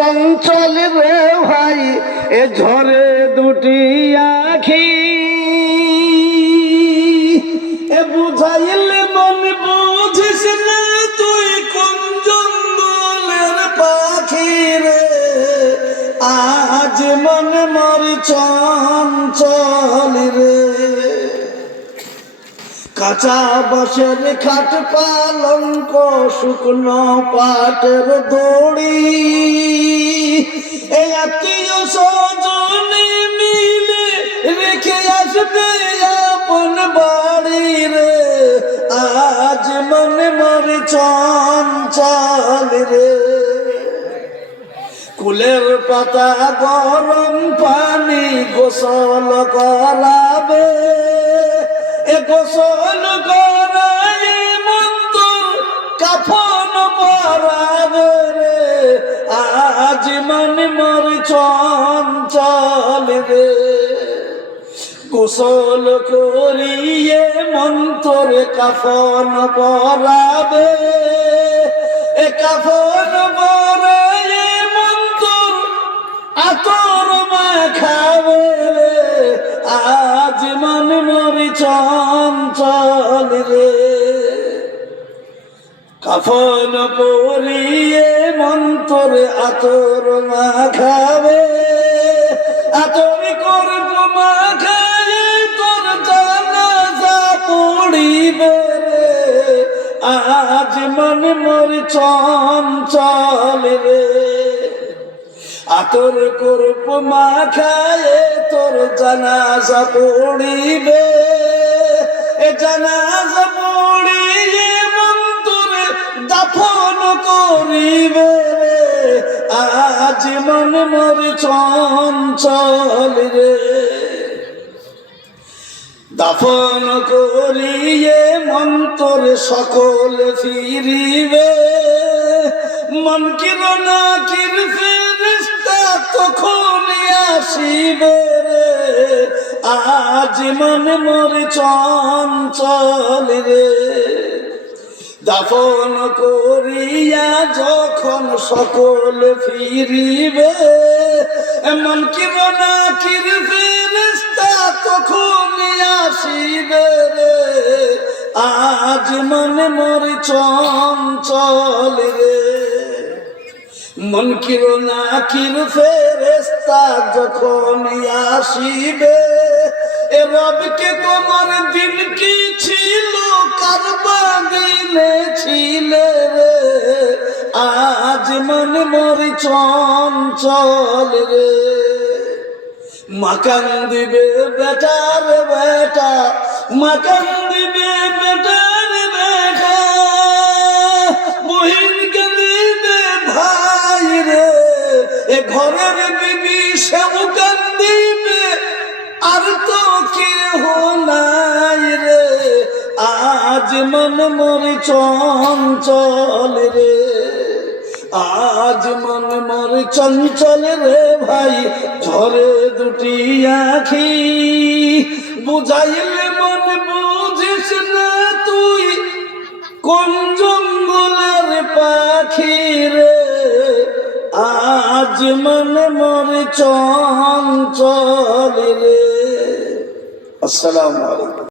চঞ্চল রে ভাই, এ ঝরে দুটি আখি। এ বুঝাইলে মন, বুঝিস না তুই কোন জঙ্গলের পাখি রে? আজ মন মর চঞ্চল রে। কাঁচা বাঁশের খাট পালঙ্ক, শুকনো পাটের দড়ি। স্বজনে মিলে রেখে আসবে আপন বাড়ি আজ মনে মরে চঞ্চল রে। কুলের পাতা গরম পানি গোসল করাবে। এ গোসল চঞ্চল রে। গোসল করিয়ে মন্তর কাফন পরাবে এ কাফন পরাইয়ে মন্তর আতর মাখাবে আজ মন মরি চঞ্চল রে। কাফন পরিয়ে মন্তর আতর মাখাবে? আতর করব মাখায়ে তোর জানাজা পড়িবে আজ মন মর চঞ্চল রে। আতর করব মাখায়ে তোর জানাজা পড়িবে। এ জানাজা মন্তরে দাফন করিবে আজ মন মর চঞ্চল রে। দাফন করিয়ে মন্তর সকল ফিরিবে। মন কির না কির ফেরিস্তা তখন আসিবে রে। আজ মন মর চঞ্চল রে। দাফন করিয়া যখন সকল ফিরিবে, এমন কির না কির ফেরিস্তা তখন আসিবে রে? আজ মনে মরে চঞ্চল রে। মন কির না কির ফেরেস্তা যখন আসিবে, এ রবকে তোমার দিন কি ছিল? কারবা আজ মন মর চঞ্চল রে। মাকান দিবে বেটার বেটা মাকান দিবে বেটার বেটা। বহিন দিবে ভাই রে, এ ঘরের বিবি সেও কান্দিবে, আর তো কেহ নাই রে। আজ মন মর চঞ্চল রে। আজ মন মর চঞ্চল রে ভাই, ঝরে দুটি আখি। বুঝাইলে মন বুঝিস না তুই, কোন জঙ্গলের পাখি রে? আজ মন মর চঞ্চল রে। আসসালামু আলাইকুম।